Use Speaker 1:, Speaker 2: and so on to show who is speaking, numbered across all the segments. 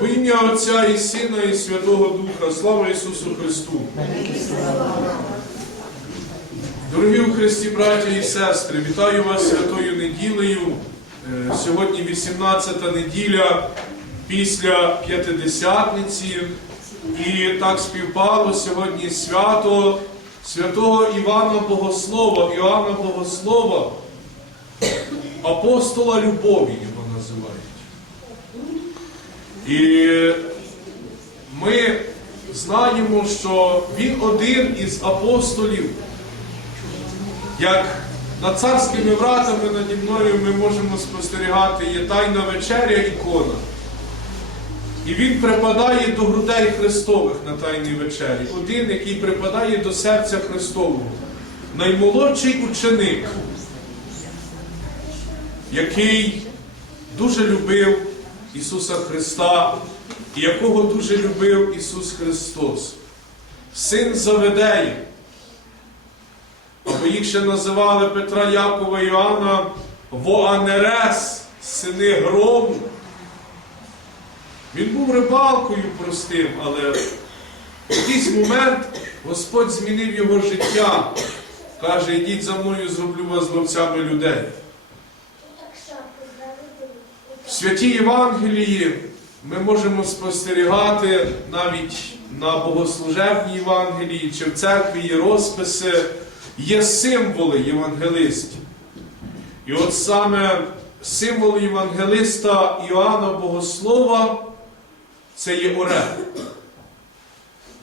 Speaker 1: Во ім'я Отця і Сина, і Святого Духа, слава Ісусу Христу! Дорогі у Христі, браті і сестри, вітаю вас святою неділею. Е, Сьогодні 18-та неділя після П'ятидесятниці. І так співпало сьогодні свято святого Івана Богослова, Іоанна Богослова, апостола любові. І ми знаємо, що він один із апостолів, як над царськими вратами наді мною ми можемо спостерігати, є тайна вечеря ікона. І він припадає до грудей Христових на Тайній вечері. Один, який припадає до серця Христового. Наймолодший ученик, який дуже любив Ісуса Христа, якого дуже любив Ісус Христос. Син Заведеї, або їх ще називали Петра Якова Іоанна Воанерес, сини грому. Він був рибалкою простим, але в якийсь момент Господь змінив його життя. Каже, йдіть за мною, зроблю вас ловцями людей. В святій Євангелії ми можемо спостерігати навіть на богослужебній Євангелії чи в церкві є розписи, є символи євангелистів. І от саме символ євангелиста Іоанна Богослова це є Орел.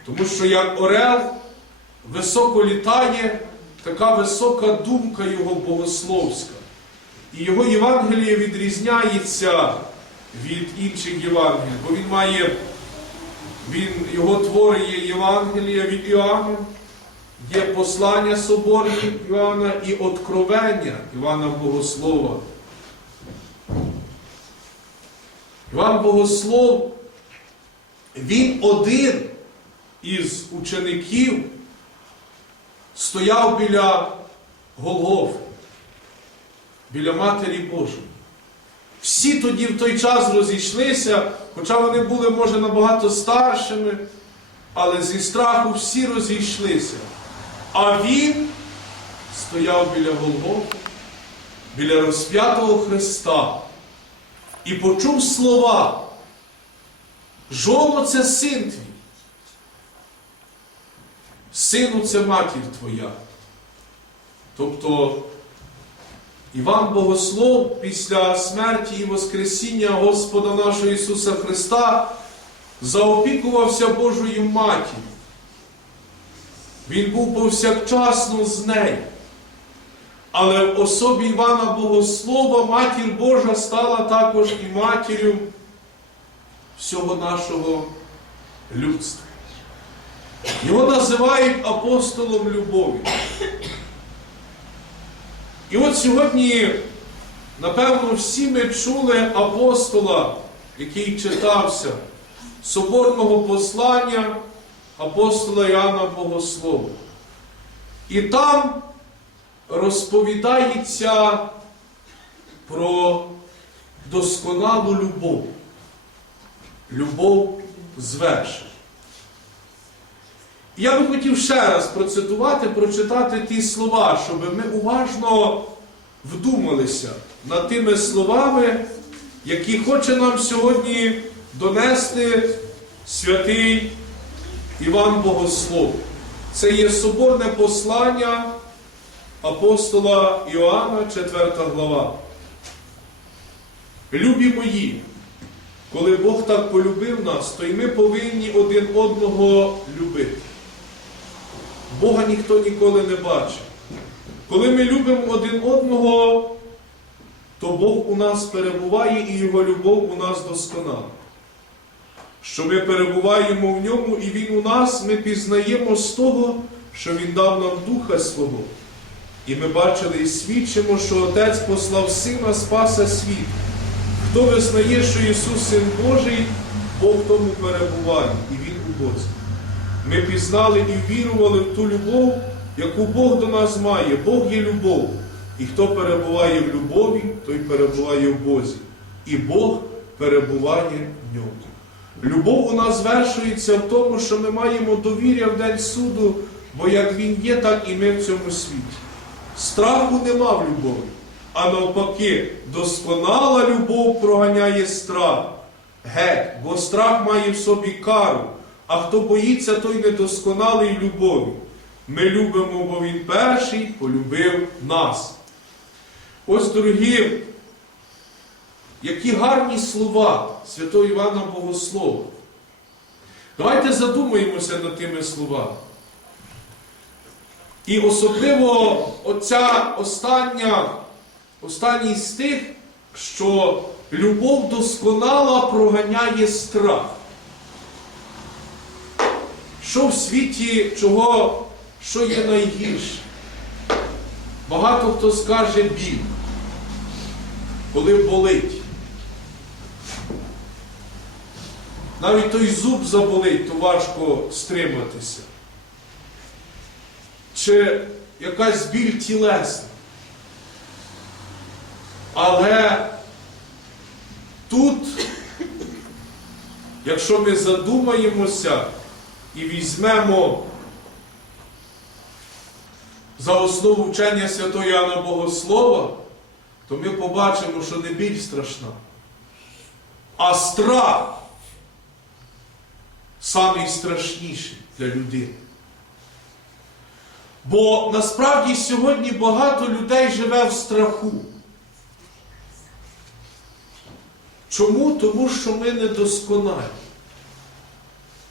Speaker 1: Тому що як Орел високо літає, така висока думка його богословська. І його Євангеліє відрізняється від інших Євангелій, бо він має, він, його твори є Євангелія від Іоанна, є послання соборні Іоанна і откровення Івана Богослова. Іван Богослов, він один із учеників стояв біля Голгофи, біля Матері Божої. Всі тоді в той час розійшлися, хоча вони були, може, набагато старшими, але зі страху всі розійшлися. А він стояв біля Голгофи, біля розп'ятого Христа і почув слова. Жоно це син твій. Сину це матір твоя. Тобто Іван Богослов після смерті і Воскресіння Господа нашого Ісуса Христа заопікувався Божою матір'ю. Він був повсякчасно з нею. Але в особі Івана Богослова Матір Божа стала також і матір'ю всього нашого людства. Його називають апостолом любові. І от сьогодні, напевно, всі ми чули апостола, який читався, соборного послання апостола Іоанна Богослова. І там розповідається про досконалу любов. Любов звершена. Я би хотів ще раз процитувати, прочитати ті слова, щоб ми уважно вдумалися над тими словами, які хоче нам сьогодні донести святий Іван Богослов. Це є соборне послання апостола Іоанна, 4 глава. Любі мої, коли Бог так полюбив нас, то й ми повинні один одного любити. Бога ніхто ніколи не бачив. Коли ми любимо один одного, то Бог у нас перебуває і Його любов у нас досконала. Що ми перебуваємо в ньому, і Він у нас, ми пізнаємо з того, що Він дав нам Духа Свого. І ми бачили і свідчимо, що Отець послав Сина Спаса світ. Хто визнає, що Ісус Син Божий, Бог тому перебуває, і Він у Бозі. Ми пізнали і вірували в ту любов, яку Бог до нас має. Бог є любов. І хто перебуває в любові, той перебуває в Бозі. І Бог перебуває в ньому. Любов у нас звершується в тому, що ми маємо довір'я в день суду, бо як він є, так і ми в цьому світі. Страху нема в любові, а навпаки, досконала любов проганяє страх. Геть, бо страх має в собі кару, а хто боїться, той недосконалий любові. Ми любимо, бо він перший полюбив нас. Ось, дорогі, які гарні слова святого Івана Богослова. Давайте задумаємося над тими словами. І особливо оця остання, останній стих, що любов досконала проганяє страх. Що в світі, чого, що є найгірше? Багато хто скаже біль, коли болить. Навіть той зуб заболить, то важко стриматися. Чи якась біль тілесна. Але тут, якщо ми задумаємося і візьмемо за основу вчення святого Яна Богослова, то ми побачимо, що не біль страшна, а страх самий страшніший для людини. Бо насправді сьогодні багато людей живе в страху. Чому? Тому що ми недосконалі.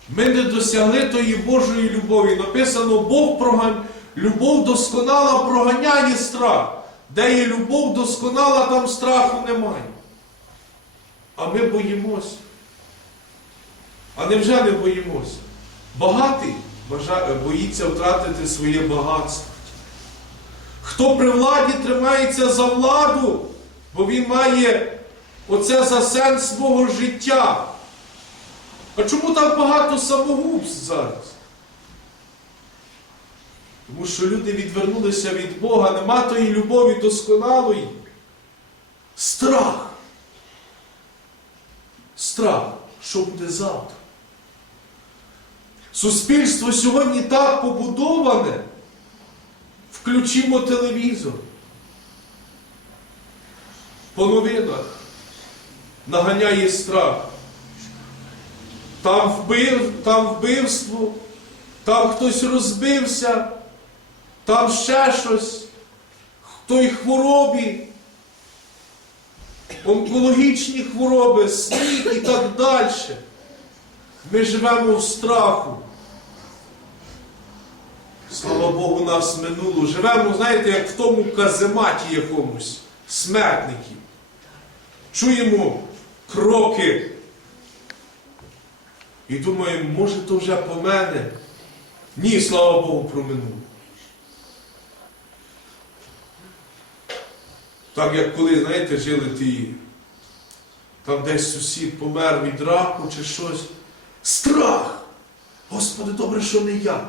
Speaker 1: Ми не досягли тої Божої любові. Написано, Бог проган... любов досконала проганяє страх. Де є любов досконала, там страху немає. А ми боїмося. А невже не боїмося? Багатий боїться втратити своє багатство. Хто при владі тримається за владу, бо він має оце за сенс свого життя. А чому так багато самогубств зараз? Тому що люди відвернулися від Бога, нема тої любові досконалої. Страх. Страх, що буде завтра. Суспільство сьогодні так побудоване. Включимо телевізор. По новинах наганяє страх. Там, вбив, там вбивство, там хтось розбився, там ще щось, той хворобі, онкологічні хвороби, снід і так далі. Ми живемо в страху. Слава Богу, нас минуло. Живемо, знаєте, як в тому казематі якомусь, смертників. Чуємо кроки. І думаємо, може, то вже по мене. Ні, слава Богу, проминуло. Так як коли, знаєте, жили ті, там десь сусід помер від раку чи щось. Страх! Господи, добре, що не я.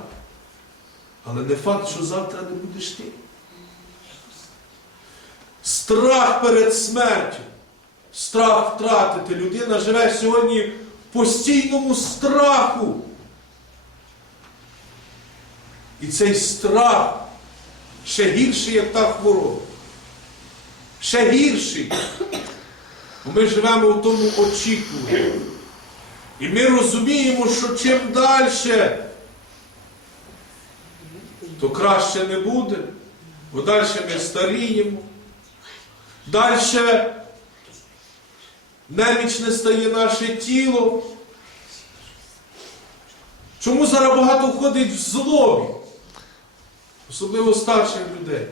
Speaker 1: Але не факт, що завтра не будеш ти. Страх перед смертю. Страх втратити. Людина живе сьогодні постійному страху. І цей страх ще гірший, як та хвороба. Ще гірший. Ми живемо в тому очікуванні. І ми розуміємо, що чим далі, то краще не буде, бо далі ми старіємо, далі немічне стає наше тіло. Чому зараз багато ходить в злобі? Особливо старших людей.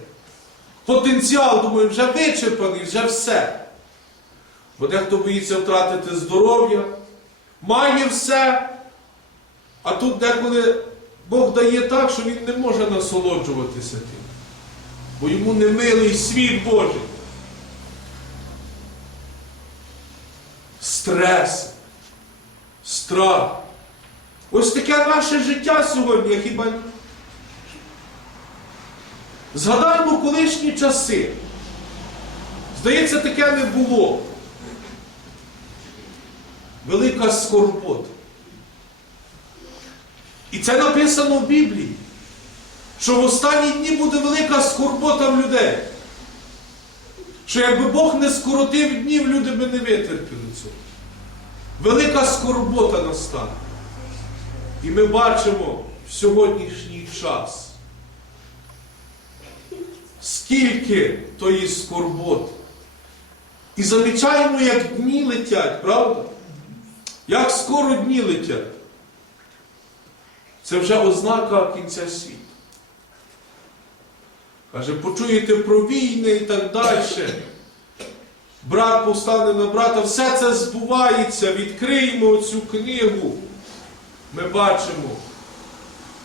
Speaker 1: Потенціал, думаю, вже вичерпаний, вже все. Бо дехто боїться втратити здоров'я, має все, а тут деколи Бог дає так, що він не може насолоджуватися тим. Бо йому не милий світ Божий. Стрес, страх. Ось таке наше життя сьогодні, хіба ні? Згадаймо колишні часи. Здається, таке не було. велика скорбота. І це написано в Біблії, що в останні дні буде велика скорбота в людей. Що якби Бог не скоротив днів, люди би не витерпіли. Велика скорбота настане. І ми бачимо в сьогоднішній час, скільки тої скорботи. І замічаємо, як дні летять, правда? Як скоро дні летять. Це вже ознака кінця світу. Каже, почуєте про війни і так далі. Брат повстане на брата, все це збувається. Відкриємо цю книгу. Ми бачимо,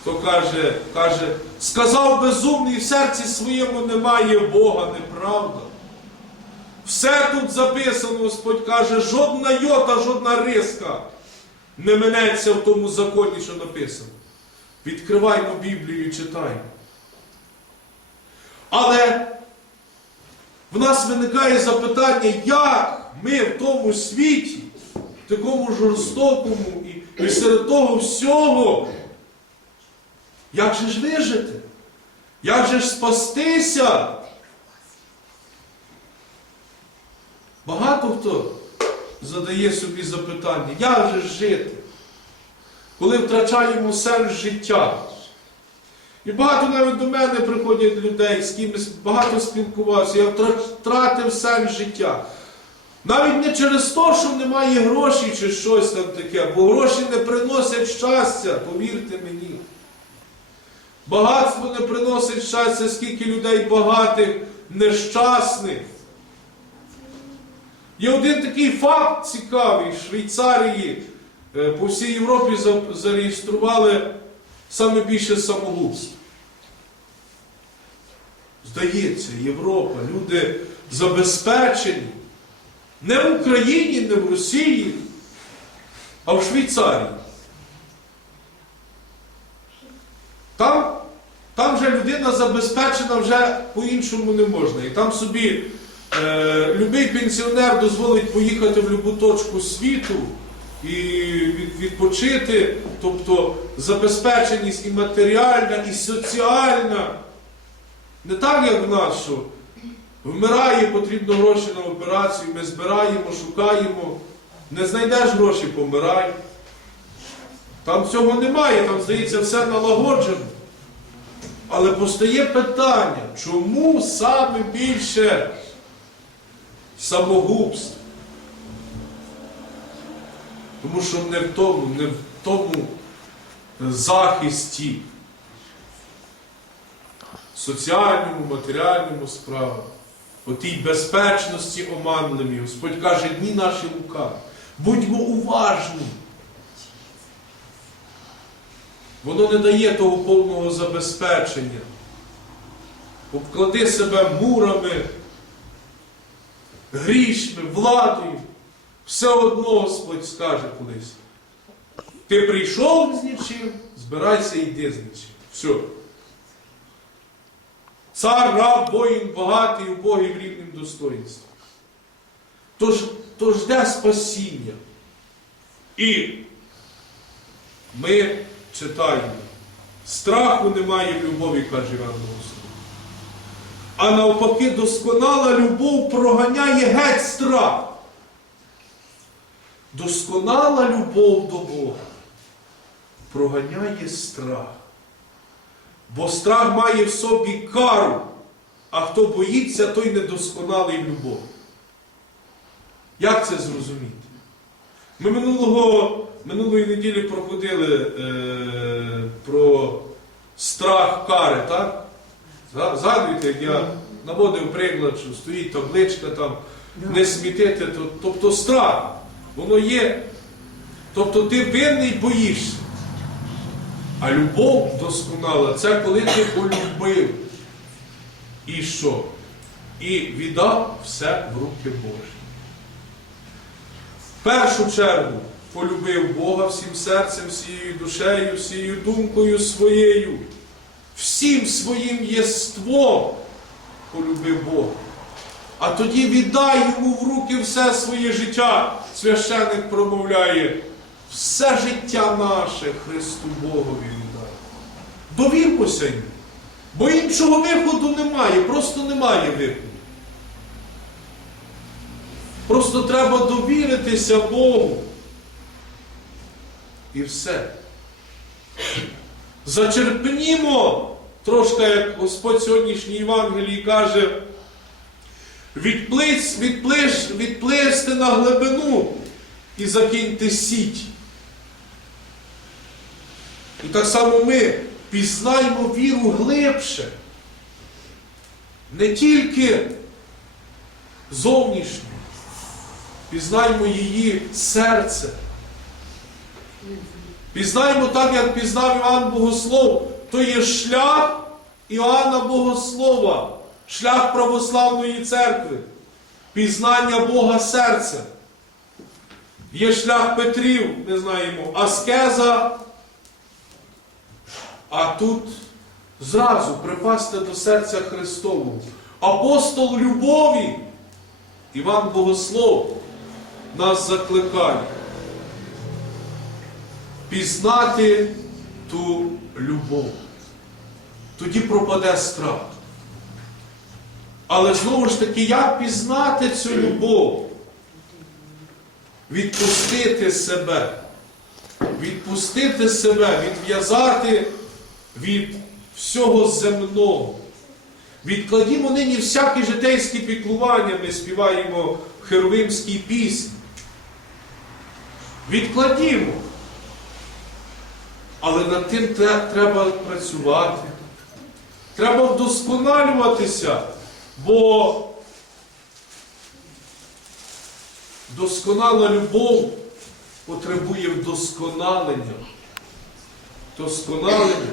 Speaker 1: хто каже, каже, сказав безумний, в серці своєму немає Бога, неправда. Все тут записано, Господь каже, жодна йота, жодна риска не минеться в тому законі, що написано. Відкриваймо Біблію і читаймо. Але в нас виникає запитання, як ми в тому світі, в такому жорстокому і, і серед того всього, як же ж вижити? Як же ж спастися? Багато хто задає собі запитання, як же жити? Коли втрачаємо сенс життя. І багато навіть до мене приходять людей, з кимось багато спілкувався, я втратив сенс життя. Навіть не через те, що немає грошей чи щось там таке, бо гроші не приносять щастя, повірте мені. Багатство не приносить щастя, скільки людей багатих, нещасних. Є один такий факт цікавий, в Швейцарії е, по всій Європі зареєстрували саме більше самогубств. Здається, Європа, люди забезпечені. Не в Україні, не в Росії, а в Швейцарії. Там, там вже людина забезпечена вже по-іншому не можна. І там собі е, любий пенсіонер дозволить поїхати в будь-яку точку світу і відпочити. Тобто забезпеченість і матеріальна, і соціальна. Не так, як в нас, що вмирає, потрібно гроші на операцію, ми збираємо, шукаємо. Не знайдеш гроші, помирай. Там цього немає, там, здається, все налагоджено. Але постає питання, чому саме більше самогубств? Тому що не в тому, не в тому захисті соціальному, матеріальному справам, у тій безпечності оманливій. Господь каже, дні наші лука. Будьмо уважні. Воно не дає того повного забезпечення. Обклади себе мурами, грішми, владою. Все одно Господь скаже колись. Ти прийшов з нічим, збирайся і йди з нічим. Все. Цар, раб, воїн, багатий, убогий в рівним достоїнством. Тож, тож де спасіння? І ми читаємо, страху немає в любові, каже Іван Богослов. А навпаки, досконала любов проганяє геть страх. Досконала любов до Бога проганяє страх. Бо страх має в собі кару, а хто боїться, той недосконалий в любові. Як це зрозуміти? Ми минулого, минулої неділі проходили е, про страх кари, так? Зга- Згадуєте, як я наводив приклад, що стоїть табличка там, не смітити, то, тобто страх, воно є. Тобто ти винний боїшся. А любов досконала це коли ти полюбив. І що? І віддав все в руки Божі. В першу чергу полюбив Бога всім серцем, всією душею, всією думкою своєю, всім своїм єством полюбив Бога. а тоді віддай йому в руки все своє життя. Священник промовляє, все життя наше Христу Богові віддай. Довірмося йому. Бо іншого виходу немає, просто немає виходу. Просто треба довіритися Богу. І все. Зачерпнімо трошки, як Господь сьогоднішній Євангелії каже, відплись, відплиш, відплисти на глибину і закиньте сіть. І так само ми пізнаємо віру глибше. Не тільки зовнішню, пізнаємо її серце. Пізнаємо так, як пізнав Іоанн Богослов, то є шлях Іоанна Богослова, шлях православної церкви, пізнання Бога серцем. Є шлях Петрів, ми знаємо, аскеза, а тут зразу припасти до серця Христового. Апостол любові, Іван Богослов, нас закликає пізнати ту любов. Тоді пропаде страх. Але знову ж таки, як пізнати цю любов? Відпустити себе. Відпустити себе, відв'язати від всього земного. Відкладімо нині всякі житейські піклування, ми співаємо в херовимській пісні. Відкладімо. Але над тим треба працювати. Треба вдосконалюватися, бо досконала любов потребує вдосконалення. Досконалення.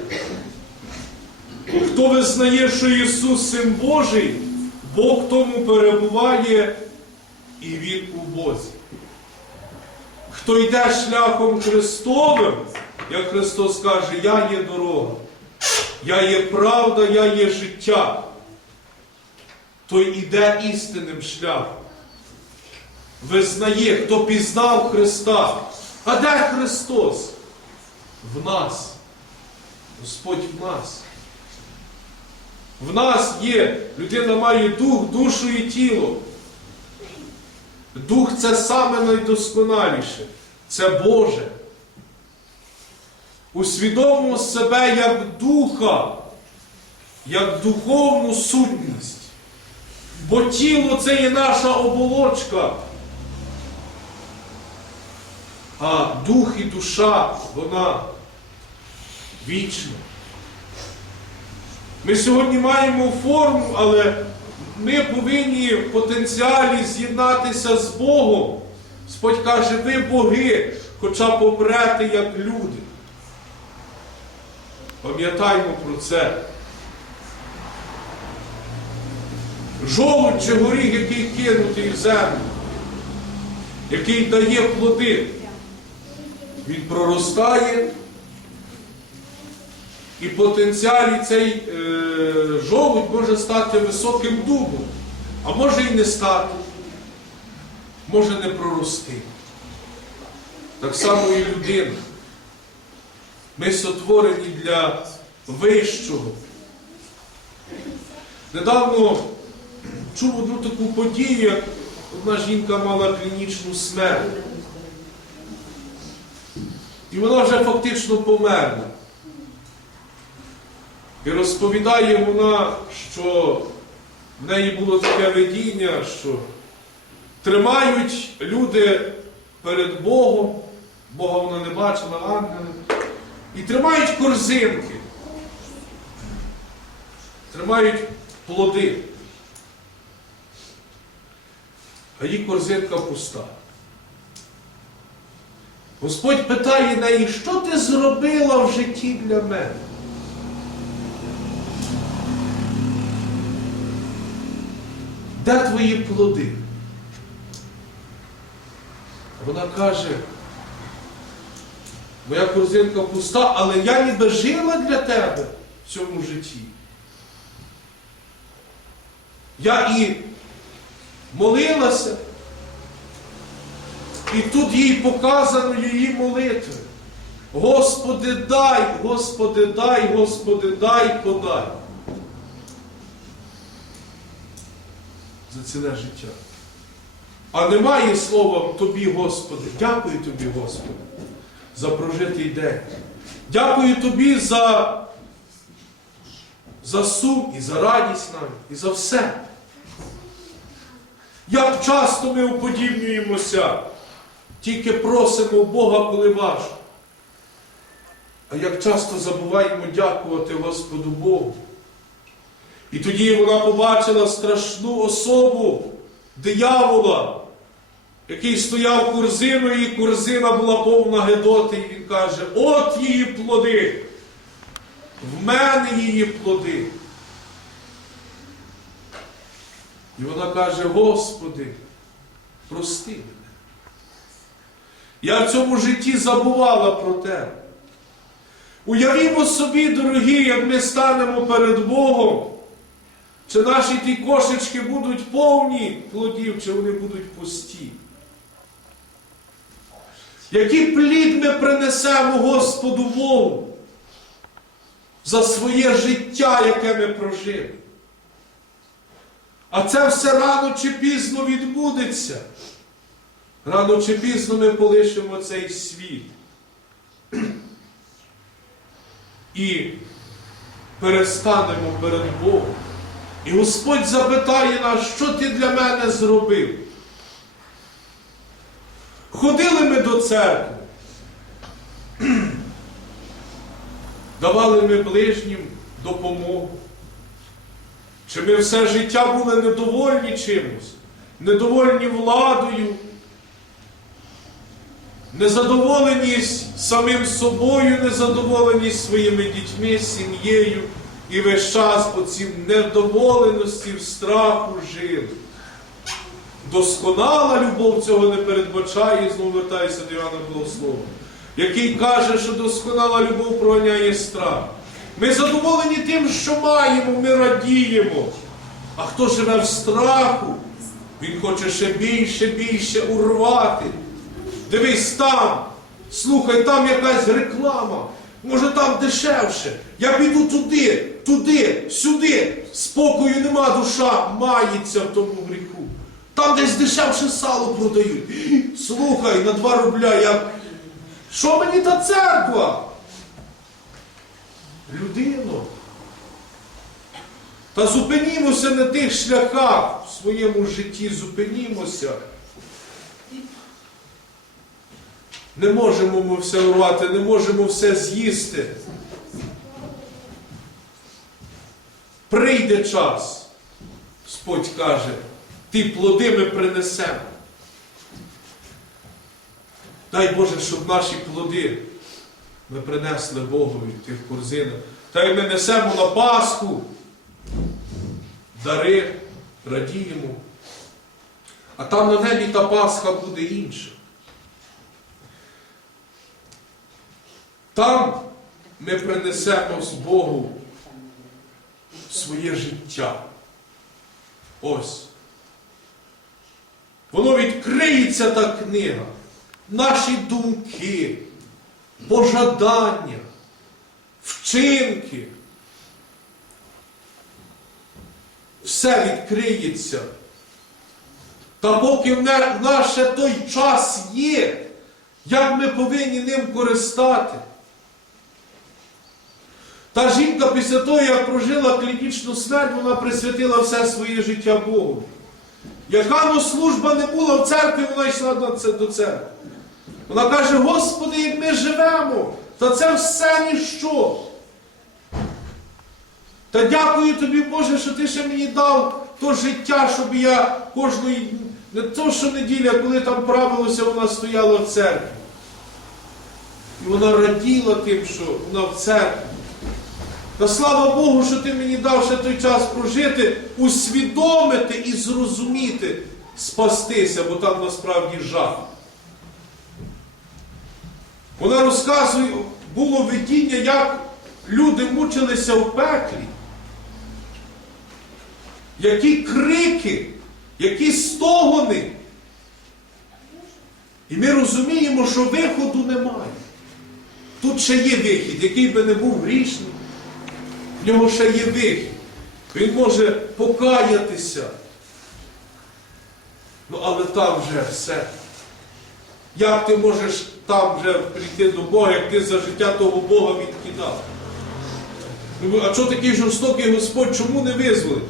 Speaker 1: Хто визнає, що Ісус Син Божий, Бог тому перебуває і Він у Бозі. Хто йде шляхом Христовим, як Христос каже, я є дорога, я є правда, я є життя, той іде істинним шляхом. Визнає, хто пізнав Христа. А де Христос? В нас. Господь в нас. В нас є, людина має дух, душу і тіло. Дух це саме найдосконаліше. Це Боже. Усвідомимо себе як духа, як духовну сутність. Бо тіло це є наша оболочка. А дух і душа, вона вічна. Ми сьогодні маємо форму, але ми повинні в потенціалі з'єднатися з Богом. Господь каже, ви боги, хоча помрете як люди. Пам'ятаймо про це. Жолудь чи горіх, який кинутий в землю, який дає плоди, він проростає. І потенціалі цей е, жолудь може стати високим дубом, а може і не стати, може не прорости. Так само і людина. Ми сотворені для вищого. Недавно чув одну таку подію, як одна жінка мала клінічну смерть. І вона вже фактично померла. І розповідає вона, що в неї було таке видіння, що тримають люди перед Богом, Бога вона не бачила, ангели, і тримають корзинки, тримають плоди. А її корзинка пуста. Господь питає неї, що ти зробила в житті для мене? Де твої плоди? Вона каже, моя корзинка пуста, але я ніби жила для тебе в цьому житті. Я і молилася. І тут їй показано її молитви. Господи, дай, Господи, дай, Господи, дай, подай. За ціле життя. А немає слова тобі, Господи. Дякую тобі, Господи, за прожитий день. Дякую тобі за, за сум і за радість нам, і за все. Як часто ми уподібнюємося, тільки просимо Бога, коли важко. А як часто забуваємо дякувати Господу Богу. І тоді вона побачила страшну особу диявола, який стояв корзиною, і корзина була повна Гедоти, і він каже: от її плоди, в мене її плоди. І вона каже: Господи, прости мене. Я в цьому житті забувала про тебе. Уявімо собі, дорогі, як ми станемо перед Богом, чи наші ті кошечки будуть повні плодів, чи вони будуть пусті. Який плід ми принесемо Господу Богу за своє життя, яке ми прожили? А це все рано чи пізно відбудеться. Рано чи пізно ми полишимо цей світ. І перестанемо перед Богом. І Господь запитає нас, що ти для мене зробив? Ходили ми до церкви. Давали ми ближнім допомогу. Чи ми все життя були недовольні чимось, недовольні владою, незадоволені самим собою, незадоволені своїми дітьми, сім'єю і весь час по цим недоволеності, в страху жили. Досконала любов цього не передбачає, і знову вертаюся до Іоанна Богослова, який каже, що досконала любов проганяє страх. Ми задоволені тим, що маємо, ми радіємо. А хто живе в страху, він хоче ще більше, більше урвати. Дивись там, слухай, там якась реклама. Може там дешевше. Я піду туди, туди, сюди. Спокою нема, душа мається в тому гріху. Там десь дешевше сало продають. Слухай, на два рубля я. Що мені та церква? Людино. Та зупинімося на тих шляхах в своєму житті, зупинімося. Не можемо ми все урвати, не можемо все з'їсти. Прийде час, Господь каже, ті плоди ми принесемо. Дай Боже, щоб наші плоди ми принесли Богові в тих корзинах. Та й ми несемо на Пасху дари, радіємо. А там на небі та Пасха буде інша. Там ми принесемо з Богу своє життя. Ось. Воно відкриється та книга. Наші думки, пожадання, вчинки. Все відкриється. Та поки в нас той час є, як ми повинні ним користати. Та жінка після того, як прожила клінічну смерть, вона присвятила все своє життя Богу. Яка ну служба не була в церкві, вона йшла до церкви. Вона каже, Господи, як ми живемо, та це все ніщо. Та дякую тобі, Боже, що ти ще мені дав то життя, щоб я кожної, не то що неділя, коли там правилося, вона стояла в церкві. І вона раділа тим, що вона в церкві. Та слава Богу, що ти мені дав ще той час прожити, усвідомити і зрозуміти, спастися, бо там насправді жах. Вона розказує, було видіння, як люди мучилися в пеклі. Які крики якісь стогони. І ми розуміємо, що виходу немає. Тут ще є вихід, який би не був грішний. В нього ще є вихід. Він може покаятися. Ну, але там вже все. Як ти можеш там вже прийти до Бога, як ти за життя того Бога відкидав? Ну, А чого такий жорстокий Господь, чому не визволить?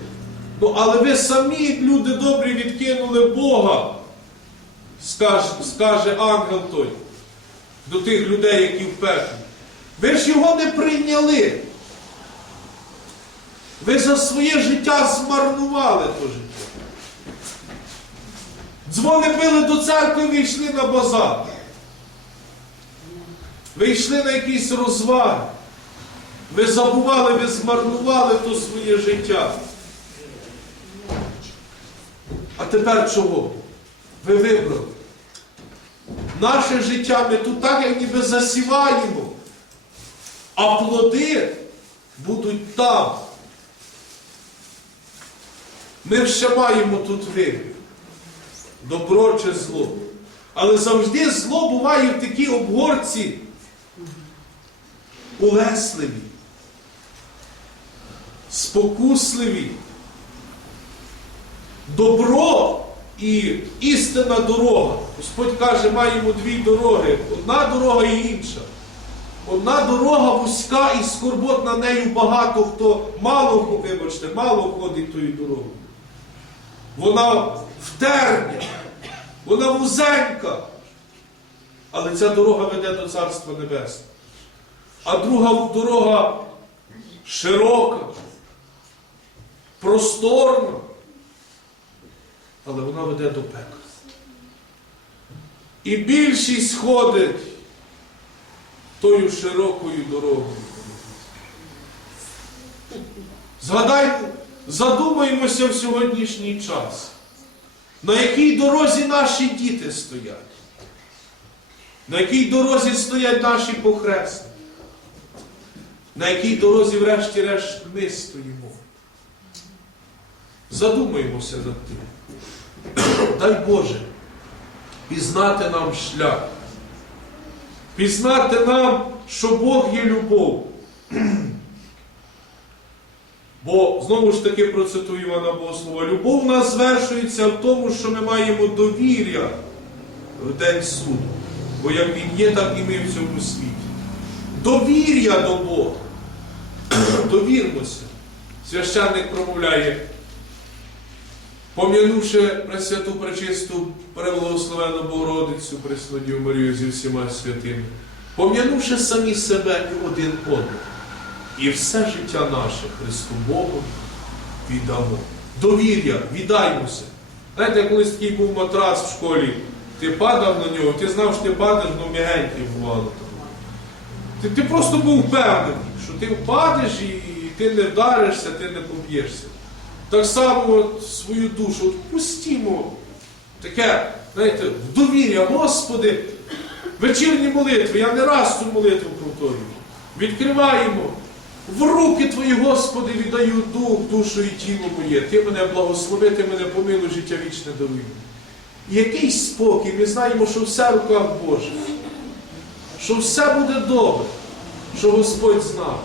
Speaker 1: Ну, але ви самі, люди добрі, відкинули Бога, скаже, скаже ангел той, до тих людей, які в пеклі. Ви ж його не прийняли. Ви за своє життя змарнували то життя. Дзвони били до церкви, ви йшли на базар. Ви йшли на якісь розваги. Ви забували, ви змарнували то своє життя. А тепер чого? Ви вибрали. Наше життя ми тут так, як ніби засіваємо, а плоди будуть там. Ми ще маємо тут вибір. Добро чи зло. Але завжди зло буває в такій обгорці улесливі, спокусливі. Добро і істинна дорога. Господь каже, маємо дві дороги. Одна дорога і інша. Одна дорога вузька і скорботна нею багато хто мало, вибачте, мало ходить тою дорогою. Вона втерня, вона вузенька. Але ця дорога веде до Царства Небесного. А друга дорога широка, просторна, але вона веде до пекла. І більшість ходить тою широкою дорогою. Згадайте, задумаємося в сьогоднішній час, на якій дорозі наші діти стоять, на якій дорозі стоять наші похресники, на якій дорозі, врешті-решт, ми стоїмо. Задумаємося над тим. Дай Боже, пізнати нам шлях, пізнати нам, що Бог є любов. Бо, знову ж таки, процитую Івана Богослова, любов в нас звершується в тому, що ми маємо довір'я в день суду. Бо як він є, так і ми в цьому світі. Довір'я до Бога. Довірмося. Священник промовляє, пом'янувши Пресвяту Пречисту, преблагословену Богородицю, Преснодію Марію зі всіма святими, пом'янувши самі себе і один одного. І все життя наше Христу Богу віддамо. Довір'я, віддаймося. Знаєте, колись такий був матрас в школі, ти падав на нього, ти знав, що ти падаєш, ну м'ягенький бувало. Ти, ти просто був впевнений, що ти впадеш і, і ти не вдаришся, ти не поб'єшся. Так само от свою душу от пустімо. Таке, знаєте, в довір'я, Господи, вечірні молитви, я не раз цю молитву повторюю. Відкриваємо. В руки Твої, Господи, віддаю дух, душу і тіло моє. Ти мене благослови, ти мене помилуй, життя вічне даруй. І якийсь спокій, ми знаємо, що все в руках Божих, що все буде добре, що Господь з нами.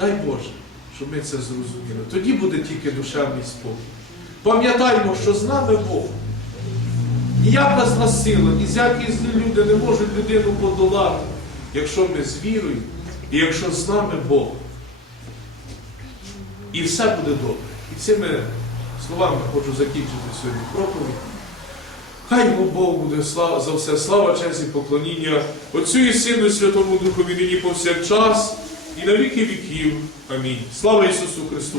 Speaker 1: Дай Боже, щоб ми це зрозуміли. Тоді буде тільки душевний спокій. Пам'ятаймо, що з нами Бог. Ніяка зла сила, ні всякі злі люди не можуть людину подолати, якщо ми з вірою і якщо з нами Бог. І все буде добре. І цими словами хочу закінчити сьогодні проповідь. Хай йому Бог буде слава, за все слава, честь і поклоніння Отцю і Сину, Святому Духові нині повсякчас і на віки віків. Амінь. Слава Ісусу Христу!